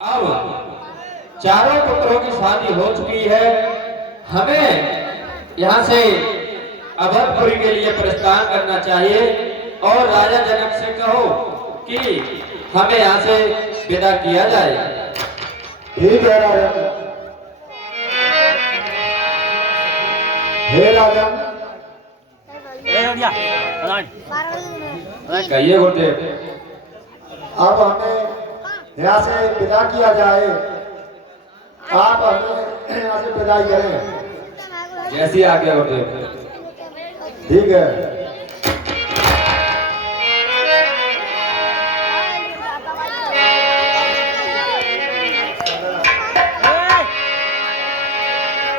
अब चारों पुत्रों की शादी हो चुकी है। हमें यहाँ से अवधपुरी के लिए प्रस्थान करना चाहिए और राजा जनक से कहो कि हमें यहाँ से विदा किया जाए। ठीक है राजा। हे राजा, कहिए गुरुदेव। अब हमें यहाँ से विदा किया जाए। आप हमें यहाँ से विदाई करें। जैसी आज्ञा गुरुदेव। ठीक है।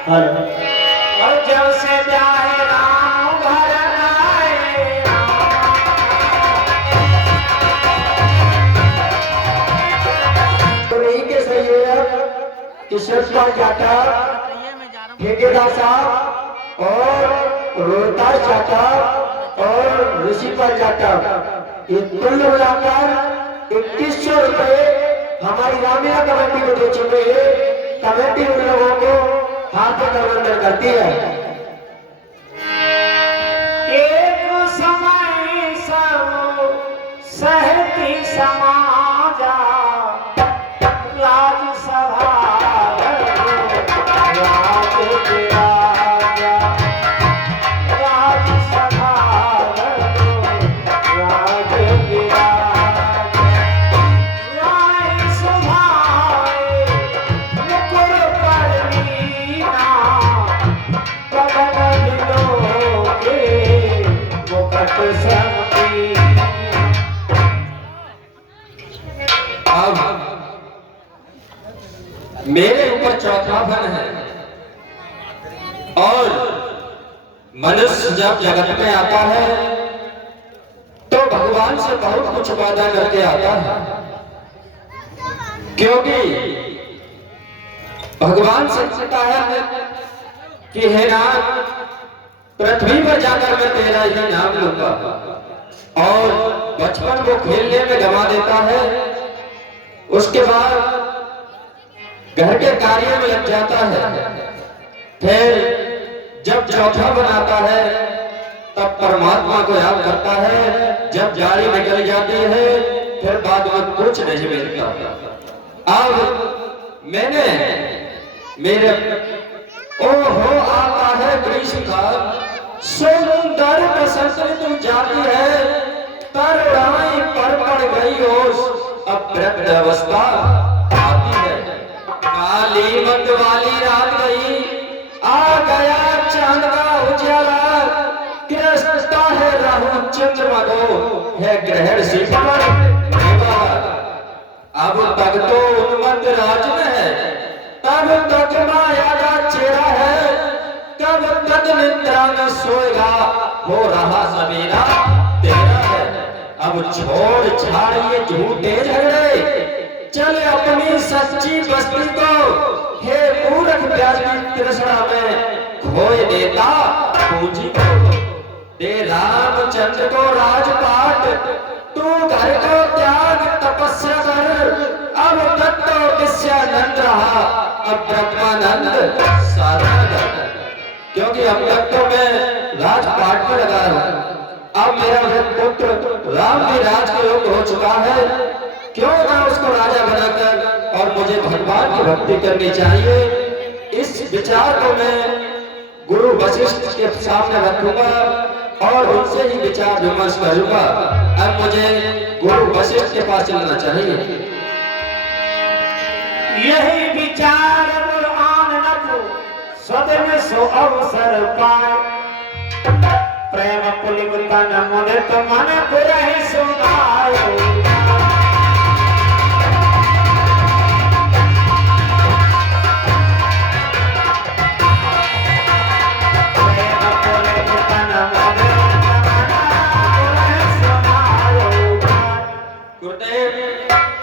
और जब से जाए राम घर आए तो नहीं के सहयोग किशोर चाचा, ठेकेदार साहब और रोहतास चाचा और ऋषिपाल चाचा, ये कुल मिलाकर 2100 रुपए हमारी रामिया कमेटी को दे चुके हैं। कमेटी उन लोगों को हाथ में प्रबंधन करती है। एक समय सब सहती समाजा राज सभा राज विराजा राज सभा राज विराजा राय सुभाए मुकुर परवीना पवन विलोके मुकुट समती। अब मेरे ऊपर चौथा फन है और मनुष्य जब जगत में आता है तो भगवान से बहुत कुछ वादा करके आता है, क्योंकि भगवान से कहता है कि हे नाथ, पृथ्वी पर जाकर मैं तेरा ही नाम लूंगा। और बचपन को खेलने में गवा देता है। उसके बाद घर के कार्य में लग जाता है। फिर जब चौथा बनाता है तब परमात्मा को याद करता है। जब जारी निकल जाती है फिर बाद में कुछ नहीं मिलता। अब मैंने मेरे ओहो आता है ग्रीष्म काल, सुंदर बसंत ऋतु जाती है, तरुणाई पर पड़ गई ओस, अब वृद्ध अवस्था आती है। काली मत वाली रात गई, आ गया चांद का उजाला, गिरफ्ता है राहु चंद्रमा को, है ग्रहण शीत पर अब तक तो उन्मत्त राज में है, तब तक माया का चेहरा है, कब तक निद्रा में सोएगा, हो रहा सवेरा तेरा है। अब छोड़ छाड़ ये झूठे झगड़े, चल अपनी सच्ची बस्ती को, हे मूर्ख प्याज की तृष्णा में खोए देता पूंजी को। दे रामचंद्र को राजपाट, तू घर को त्याग तपस्या कर, अब तक तो विषयानंद रहा, अब ब्रह्मानंद साधना। क्योंकि अब तक तो मैं राजपाट में लगा हूं, अब मेरा पुत्र राम भी राज के योग्य हो चुका है, क्यों ना उसको राजा बनाकर और मुझे भगवान की भक्ति करनी चाहिए। इस विचार को मैं गुरु वशिष्ठ के सामने रखूंगा और उनसे ही विचार विमर्श करूंगा। अब मुझे गुरु वशिष्ठ के पास चलना चाहिए। यही विचार कुरान नफो सदन सो अवसर पाए, प्रेम पुलिक तन मुनित मन पुरहि सुनाए।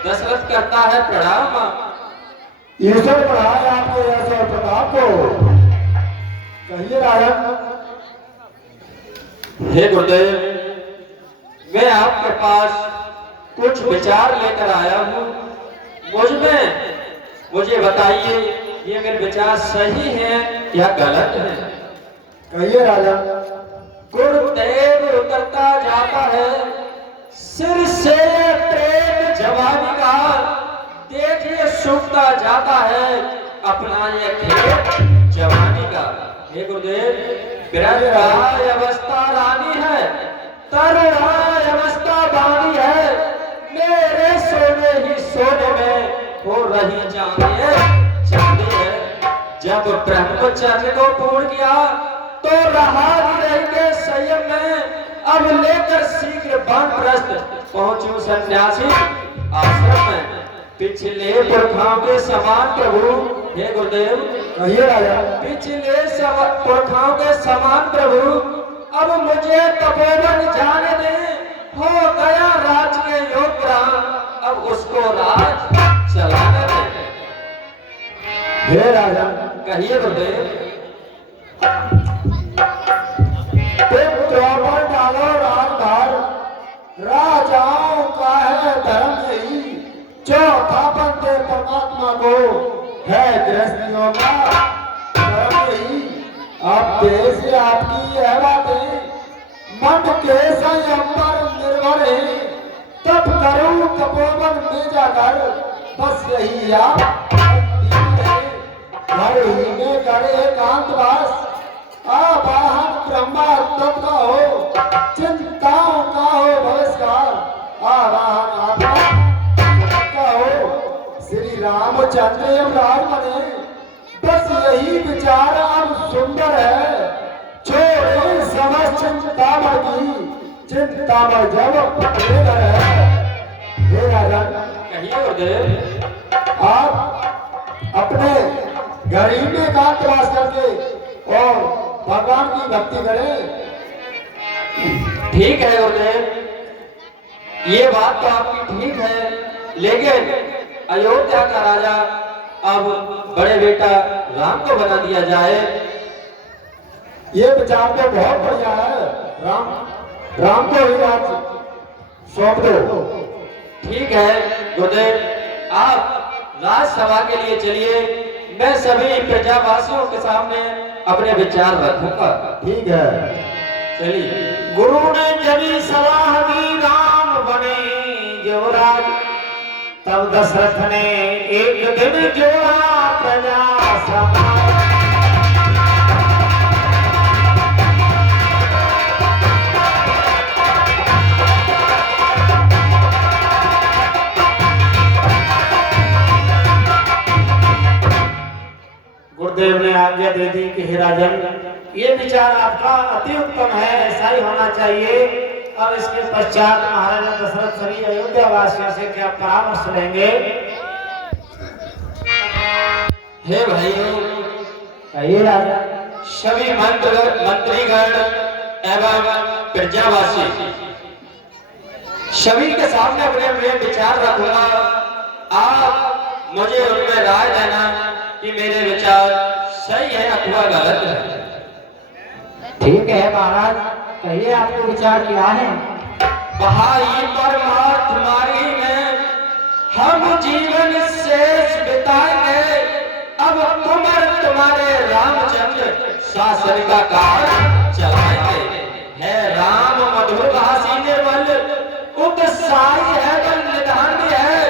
दशरथ करता है प्रणाम। ईश्वर पढ़ाए आपके ऐसे प्रताप को। कहिए राजा। हे गुरुदेव, मैं आपके पास कुछ विचार लेकर आया हूँ। मुझमें मुझे बताइए ये मेरे विचार सही हैं या गलत हैं? कहिए राजा। गुरुदेव उतरता जाता है सिर से प्रेम जवानी का, देखिए सूखता जाता है अपना ये खेत जवानी का। हे गुरुदेव, विरह अवस्था रानी है, तरुणाई अवस्था बानी है, मेरे सोने ही सोने में हो रही चांदी है। जब ब्रह्मचर्य को पूर्ण किया तो रहा नहीं के संयम में, अब लेकर शीघ्र वानप्रस्थ पहुंचू सन्यासी आश्रम में। पिछले पुरखों के समान प्रभु, हे गुरुदेव, कहिए राजा। पिछले पुरखों के समान प्रभु, अब मुझे तपोवन जाने दे, हो गया राज के योग ग्राम, अब उसको राज चलाने दे। हे राजा। कहिए गुरुदेव। तुम चौपड़ डालो राजधार, राजाओं का है धर्म यही, चौथा बंदे परमात्मा को है गृहस्थियों का धर्म यही। अब देश से आपकी यह बातें मन के संयम पर निर्भर है, तब करूं तपोवन में जाकर, बस यही आप घर ही में करे एकांतवास, आवाहन ब्रह्मा तत्व का हो, चिंताओं का हो भविष्कार, आवाहन आत्मा का हो, श्री रामचंद्र यमराज बने, बस यही विचार अब सुंदर है, छोड़े समझ चिंता मर्दी, चिंता में जब बेघर है। हे राजा। कहिए गुरुदेव। आप अपने गरीब में एकांतवास करके और भगवान की भक्ति करें। ठीक है गुरुदेव, ये बात तो आपकी ठीक है, लेकिन अयोध्या का राजा अब बड़े बेटा राम को बना दिया जाए। ये विचार तो बहुत बढ़िया है, राम को ही राज सौंप दो। ठीक है गुरुदेव, आप राजसभा के लिए चलिए, मैं सभी प्रजावासियों के सामने अपने विचार रखूंगा। ठीक है, चलिए। गुरु ने जब सलाह दी राम बने युवराज, तब दशरथ ने एक दिन जोड़ा प्रजा समाज। गुरुदेव ने आज्ञा दे दी कि हे राजन, ये विचार आपका अति उत्तम है, ऐसा ही होना चाहिए। अब इसके पश्चात महाराजा दशरथ सभी अयोध्या वासियों से क्या परामर्श लेंगे? हे भाइयों, कहिए राजा। सभी मंत्रीगण एवं प्रजावासी, सभी के सामने अपने मैं विचार रखूंगा। आप मुझे उनमें राय देना कि मेरे विचार सही है अथवा गलत है। ठीक है महाराज, कहिए आपके विचार क्या है। भाई परमार्थ मार्गी में हम जीवन शेष बिताएंगे, अब तुम्हारे रामचंद्र शासन का कार्य चलाएंगे। है राम मधुर भाषी निर्बल, उत्साही है बल निधान्य है,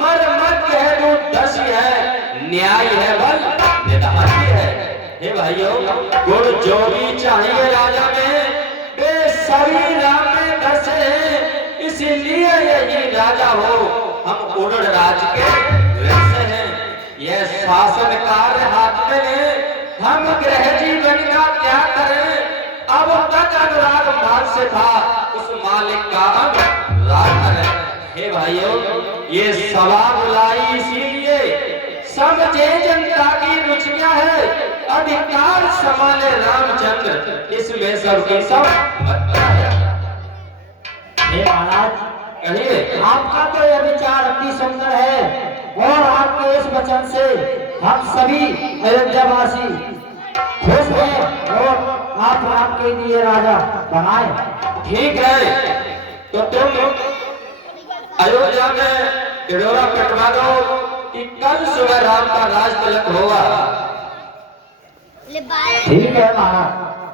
मर्मज्ञ है दूरदर्शी है, न्याय है बल निधान्य है। हे भाइयों, गुण जो भी चाहिए राजा में वे सभी राम में दसे हैं, इसीलिए यही राजा हो हम उड़न राज के वैसे हैं। यह शासन कार्य हाथ में ले, हम गृह जीवन का क्या करें, अब तक अनुराग माल से था, उस मालिक का अनुराग है। हे भाइयों, ये सभा बुलाई इसीलिए समझे जनता की रुचि क्या है, अधिकार संभाले रामचंद्र, इसमें सबकी सब बताया। हे महाराज, कहिए। आपका तो यह विचार अति सुंदर है और आपके इस वचन से हम सभी अयोध्यावासी खुश हैं और आप राम के लिए राजा बनाए। ठीक है, तो तुम अयोध्या में टिडोरा कटवा दो कि कल सुबह राम का राज तिलक होगा। ठीक है महाराज।